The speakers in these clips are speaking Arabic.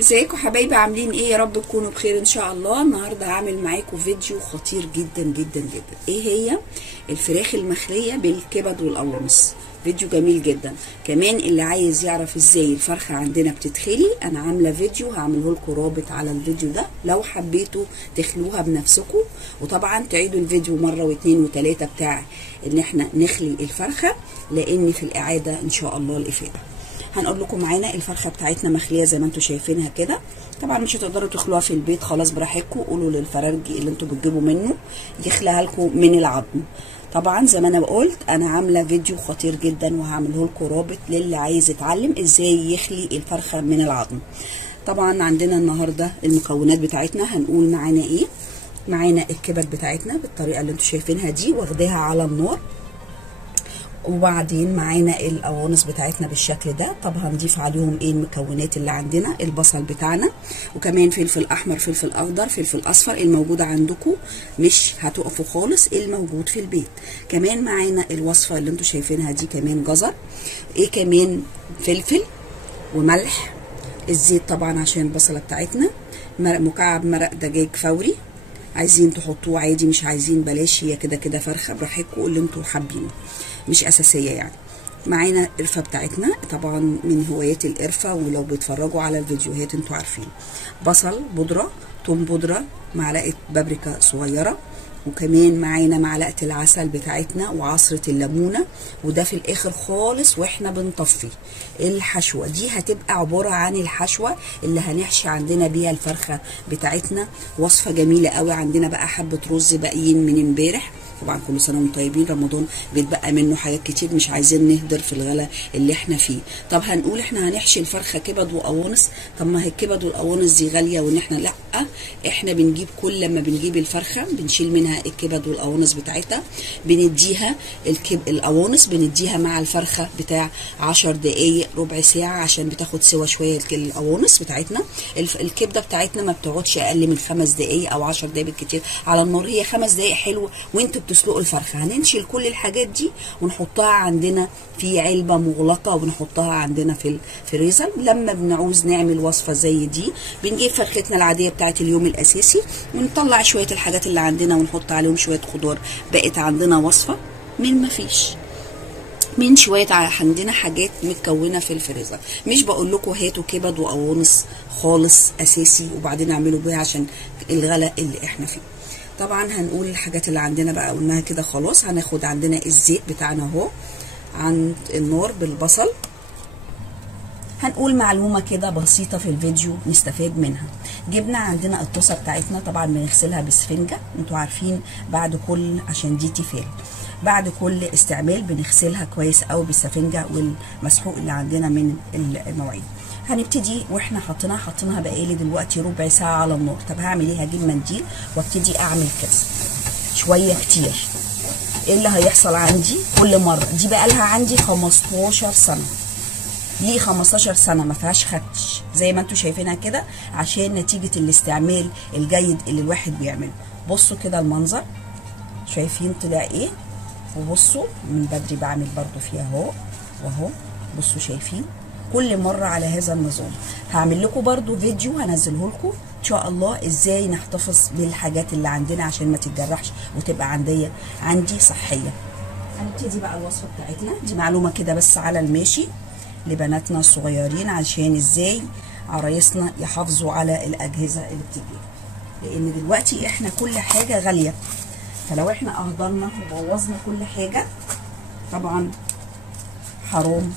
ازيكم حبايبي؟ عاملين ايه؟ يا رب تكونوا بخير ان شاء الله. النهارده هعمل معاكم فيديو خطير جدا جدا جدا. ايه هي؟ الفراخ المخليه بالكبد والقوانص. فيديو جميل جدا. كمان اللي عايز يعرف ازاي الفرخه عندنا بتتخلي، انا عامله فيديو هعمله لكم رابط على الفيديو ده لو حبيتوا تخلوها بنفسكم. وطبعا تعيدوا الفيديو مره واثنين وثلاثه بتاع ان احنا نخلي الفرخه، لان في الاعاده ان شاء الله الافاده. هنقول لكم معانا الفرخه بتاعتنا مخليه زي ما انتم شايفينها كده. طبعا مش هتقدروا تخلوها في البيت، خلاص براحتكم، قولوا للفرارجي اللي انتم بتجيبوا منه يخليها لكم من العظم. طبعا زي ما انا قلت انا عامله فيديو خطير جدا وهعمله لكم رابط للي عايز يتعلم ازاي يخلي الفرخه من العظم. طبعا عندنا النهارده المكونات بتاعتنا. هنقول معانا ايه. معانا الكبد بتاعتنا بالطريقه اللي انتم شايفينها دي، واخداها على النار. وبعدين معانا القوانص بتاعتنا بالشكل ده. طب هنضيف عليهم ايه المكونات اللي عندنا؟ البصل بتاعنا، وكمان فلفل احمر، فلفل اخضر، فلفل اصفر الموجود عندكم، مش هتقفوا خالص الموجود في البيت. كمان معانا الوصفه اللي انتم شايفينها دي كمان جزر، ايه كمان فلفل وملح، الزيت طبعا عشان البصله بتاعتنا، مكعب مرق دجاج فوري، عايزين تحطوه عادي مش عايزين بلاش، هي كده كده فرخه براحتكم اللي انتوا حابينه، مش اساسيه يعني. معانا القرفه بتاعتنا، طبعا من هوايات القرفه ولو بتتفرجوا على الفيديوهات انتوا عارفين. بصل بودره، توم بودره، معلقه بابريكا صغيره، وكمان معانا معلقه العسل بتاعتنا وعصره الليمونه، وده في الاخر خالص واحنا بنطفي. الحشوه دي هتبقى عباره عن الحشوه اللي هنحشي عندنا بيها الفرخه بتاعتنا. وصفه جميله قوي. عندنا بقى حبه رز باقيين من امبارح، طبعا كل سنه وانتم طيبين، رمضان بيتبقى منه حاجات كتير، مش عايزين نهدر في الغلا اللي احنا فيه. طب هنقول احنا هنحشي الفرخه كبد وقوانص، طب ما هي الكبد والقوانص دي غاليه وان احنا لا، احنا بنجيب كل لما بنجيب الفرخه بنشيل منها الكبد والقوانص بتاعتها، بنديها القوانص بنديها مع الفرخه بتاع 10 دقائق ربع ساعه عشان بتاخد سوا شويه القوانص بتاعتنا. الكبده بتاعتنا ما بتقعدش اقل من 5 دقائق او 10 دقائق بالكتير على النار، هي 5 دقائق حلوه وانتوا بتسلقوا الفرخه. هننشل كل الحاجات دي ونحطها عندنا في علبه مغلقه ونحطها عندنا في الفريزر. لما بنعوز نعمل وصفه زي دي بنجيب فرختنا العاديه بتاعت اليوم الاساسي ونطلع شويه الحاجات اللي عندنا ونحط عليهم شويه خضار، بقت عندنا وصفه من مفيش، من شويه عندنا حاجات متكونه في الفريزر. مش بقول لكم هاتوا كبد وقوانص خالص اساسي وبعدين اعملوا بيها عشان الغلا اللي احنا فيه. طبعا هنقول الحاجات اللي عندنا بقى قلناها كده خلاص. هناخد عندنا الزيت بتاعنا اهو عند النار بالبصل. هنقول معلومه كده بسيطه في الفيديو نستفاد منها. جبنا عندنا الطاسه بتاعتنا، طبعا بنغسلها بسفنجه، انتوا عارفين بعد كل، عشان دي تيفال، بعد كل استعمال بنغسلها كويس قوي بالسفنجه والمسحوق اللي عندنا من المواعين. هنبتدي واحنا حاطينها بقالي دلوقتي ربع ساعه على النار. طب هعمل ايه؟ هجيب منديل وابتدي اعمل كده شويه كتير. ايه اللي هيحصل عندي؟ كل مره دي بقى لها عندي 15 سنه. ليه 15 سنه؟ ما فيهاش خدش زي ما انتم شايفينها كده، عشان نتيجه الاستعمال الجيد اللي الواحد بيعمله. بصوا كده المنظر، شايفين طلع ايه؟ وبصوا من بدري بعمل برضو فيها اهو واهو، بصوا شايفين كل مره على هذا النظام. هعمل لكم برضو فيديو هنزله لكم ان شاء الله ازاي نحتفظ بالحاجات اللي عندنا عشان ما تتجرحش وتبقى عندي صحيه. هنبتدي بقى الوصفه بتاعتنا دي، معلومه كده بس على الماشي لبناتنا الصغيرين عشان ازاي عرايسنا يحافظوا على الاجهزه اللي بتجي، لان دلوقتي احنا كل حاجه غاليه، فلو احنا اهدرنا وبوظنا كل حاجه طبعا حرام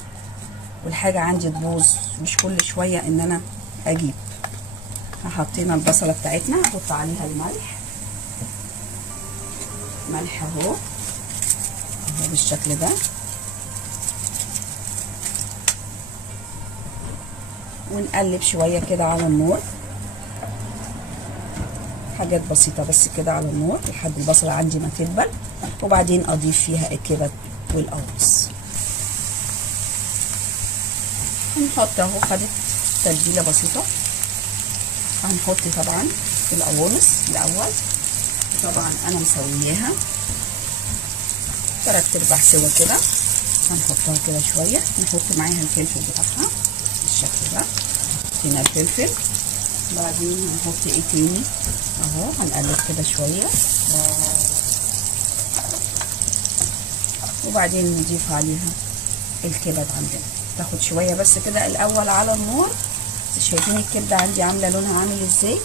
والحاجه عندي تبوظ. مش كل شويه ان انا اجيب. حطينا البصله بتاعتنا، هحط عليها الملح، ملح اهو بالشكل ده، ونقلب شويه كده على النار، حاجات بسيطه بس كده على النار لحد البصله عندي ما تدبل، وبعدين اضيف فيها الكبد والقوانص. هنحط اهو، خدت تتبيله بسيطه. هنحط طبعا القوانص الاول، طبعا انا مسوياها 3/4 سوا كده. هنحطها كده شويه، نحط معاها الفلفل بتاعها بالشكل ده. حطينا الفلفل. بعدين هنحط ايه تاني اهو، هنقلب كده شويه وبعدين نضيف عليها الكبد عندنا. تاخد شويه بس كده الاول على النار. شايفين الكبده عندي عامله لونها عامل ازاي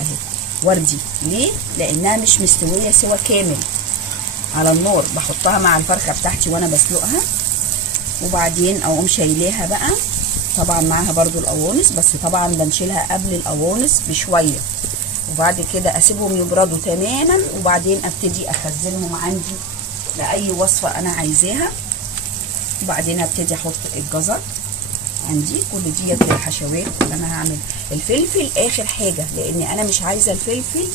اهي، وردي. ليه؟ لانها مش مستويه سوا كامل على النار. بحطها مع الفرخه بتاعتي وانا بسلقها، وبعدين اقوم شايلاها بقى طبعا معاها برضو القوانص، بس طبعا بنشيلها قبل القوانص بشويه، وبعد كده اسيبهم يبردوا تماما، وبعدين ابتدي اخزنهم عندي لاي وصفه انا عايزاها. وبعدين ابتدي احط الجزر عندي. كل ديت الحشوات اللي انا هعمل. الفلفل اخر حاجه، لان انا مش عايزه الفلفل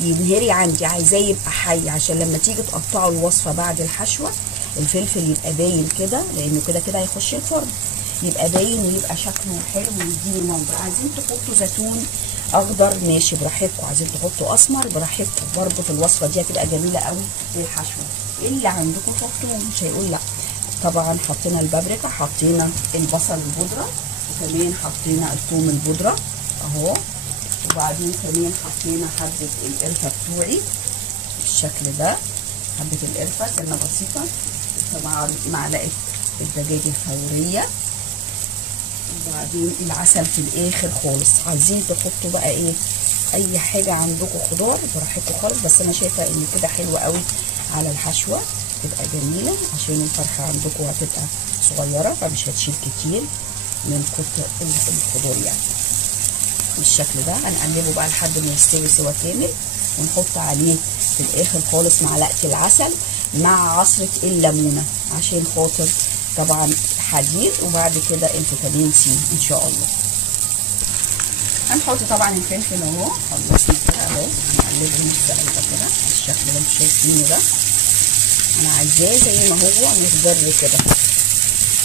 ينهري عندي، عايزاه يبقى حي عشان لما تيجي تقطعوا الوصفه بعد الحشوه الفلفل يبقى باين كده، لانه كده كده هيخش الفرن، يبقى باين ويبقى شكله حلو ويديني منظر. عايزين تحطوا زيتون اخضر ماشي براحتكم، عايزين تحطوا اسمر براحتكم برضو، في الوصفه دي هتبقى جميله قوي للحشوه. اللي عندكم حطوه مش هيقول لا. طبعا حطينا البابريكا، حطينا البصل البودره، وكمان حطينا الثوم البودره اهو، وبعدين كمان حطينا حبه القرفه بتوعي بالشكل ده، حبه القرفه سنه بسيطه، طبعا معلقه الدجاج الفوريه، وبعدين العسل في الاخر خالص. عايزين تحطوا بقى ايه اي حاجه عندكم خضار براحتكم خالص، بس انا شايفه ان كده حلوه قوي على الحشوه، تبقى جميله عشان الفرخه عندكم هتبقى صغيره فمش هتشيل كتير من كتر الخضار يعني. بالشكل ده هنقلبه بقى لحد ما يستوي سوا كامل، ونحط عليه في الاخر خالص معلقه العسل مع عصره الليمونه عشان خاطر طبعا حديد، وبعد كده الفيتامين سي ان شاء الله. هنحط طبعا الفلفل اهو، خلصنا كده اهو، هنقلبه نص قلبه كده بالشكل اللي انتوا شايفينه ده. انا عايزاه زي ما هو مخضر كده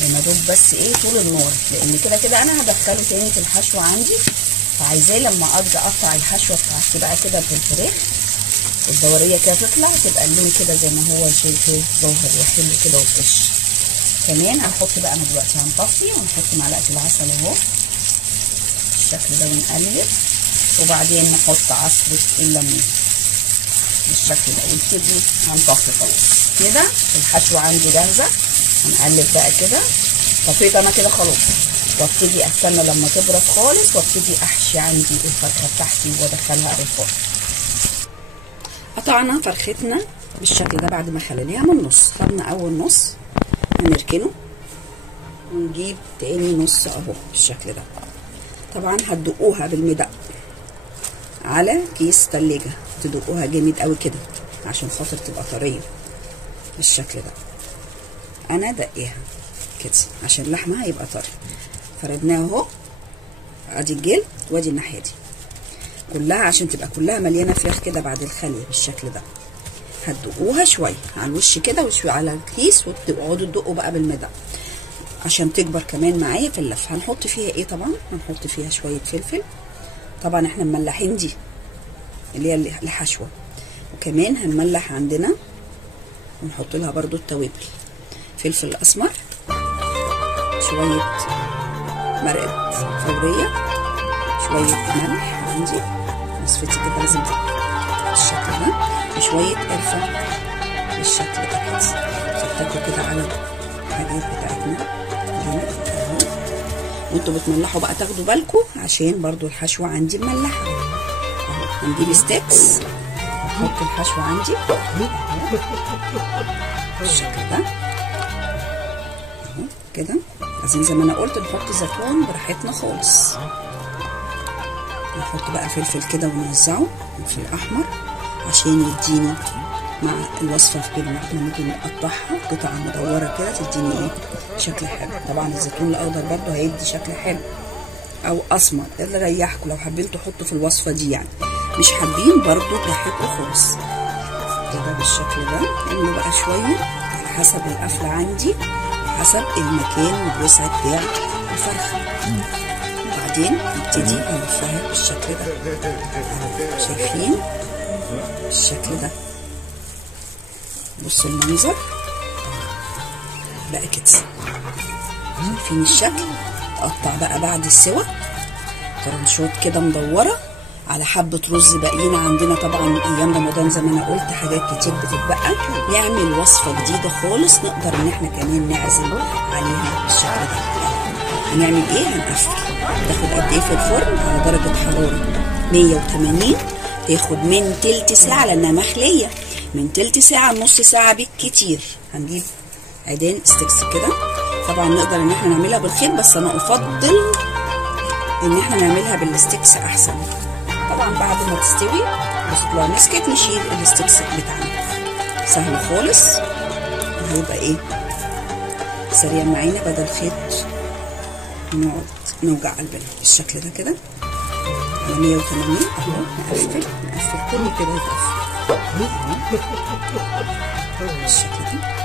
يا دوب، بس ايه طول النار، لان كده كده انا هدخله تاني في الحشوه عندي، فعايزاه لما اجي اقطع الحشوه بتاعتي بقى كده في الفراخ الدوريه كده تطلع، تبقى اللون كده زي ما هو شايفه ظاهر وحلو كده وفريش. كمان هنحط بقى، انا دلوقتي هنطفي ونحط معلقه العسل اهو بالشكل ده ونقلب، وبعدين نحط عصره الليمون بالشكل ده ونبتدي هنطفي خلاص كده. الحشوه عندي جاهزه، هنقلب بقى كده. طفيت انا كده خلاص، وابتدي استنى لما تبرد خالص، وابتدي احشي عندي الفرخه بتاعتي وادخلها الفرن. قطعنا فرختنا بالشكل ده بعد ما خليناها من النص. خدنا اول نص هنركنه ونجيب تاني نص اهو بالشكل ده. طبعا هتدقوها بالمدق على كيس تلاجة، تدقوها جامد قوي كده عشان خاطر تبقى طريه بالشكل ده. انا دقيها كده عشان لحمها يبقى طري. فردناها اهو، ادي الجلد وادي الناحيه دي كلها عشان تبقى كلها مليانه فراخ كده بعد الخليه بالشكل ده. هتدقوها شويه على الوش كده وشويه على الكيس، وتقعدوا تدقوا بقى بالمدق عشان تكبر كمان معايا في اللف. هنحط فيها ايه؟ طبعا هنحط فيها شويه فلفل، طبعا احنا مملحين دي اللي هي الحشوه، وكمان هنملح عندنا ونحط لها برضو التوابل، فلفل اسمر، شويه مرقه فوريه، شويه ملح عندي وصفتي كده لازم بالشكل ده، وشويه قرفه بالشكل ده كده. تحطوا كده على الحاجات بتاعتنا اهو، وانتوا بتملحوا بقى تاخدوا بالكم عشان برضو الحشوه عندي مملحه اهو. هنجيب ستيكس ونحط الحشوه عندي بالشكل ده اهو كده. عايزين زي ما انا قلت نحط زيتون براحتنا خالص. نحط بقى فلفل كده ونوزعه، فلفل احمر عشان يديني مع الوصفه في كده. احنا ممكن نقطعها قطع مدوره كده تديني ايه شكل حلو. طبعا الزيتون الاخضر برده هيدي شكل حلو، او اسمر، ده اللي يريحكم لو حابين تحطوا في الوصفه دي يعني. مش حابين برده براحتكم خالص كده بالشكل ده. اعملوا بقى شويه على حسب القفله عندي وحسب المكان والوسع بتاع الفرخه. وبعدين نبتدي نلفها بالشكل ده، شايفين بالشكل ده. بصوا المنظر بقى كده، شايفين الشكل. اقطع بقى بعد السوا طرنشات كده مدوره على حبه رز باقيين عندنا. طبعا ايام رمضان زي ما انا قلت حاجات كتير بتتبقى، نعمل وصفه جديده خالص نقدر ان احنا كمان نعزم عليها بالشكل ده. هنعمل ايه؟ هنقفل. تاخد قد ايه في الفرن؟ على درجه حراره 180. تاخد من تلت ساعه لانها مخليه، من تلت ساعه لنص ساعه بالكتير. هنجيب عيدان ستيكس كده، طبعا نقدر ان احنا نعملها بالخيط بس انا افضل ان احنا نعملها بالستيكس احسن. طبعا بعد ما تستوي بس مسكت نشيل الستيكس بتاعنا. سهل خالص وهيبقى ايه سريع معانا بدل خيط نقعد نوجع قلبنا. بالشكل ده كده على 180 اهو. نقفل كله كده يتقفل بالشكل ده.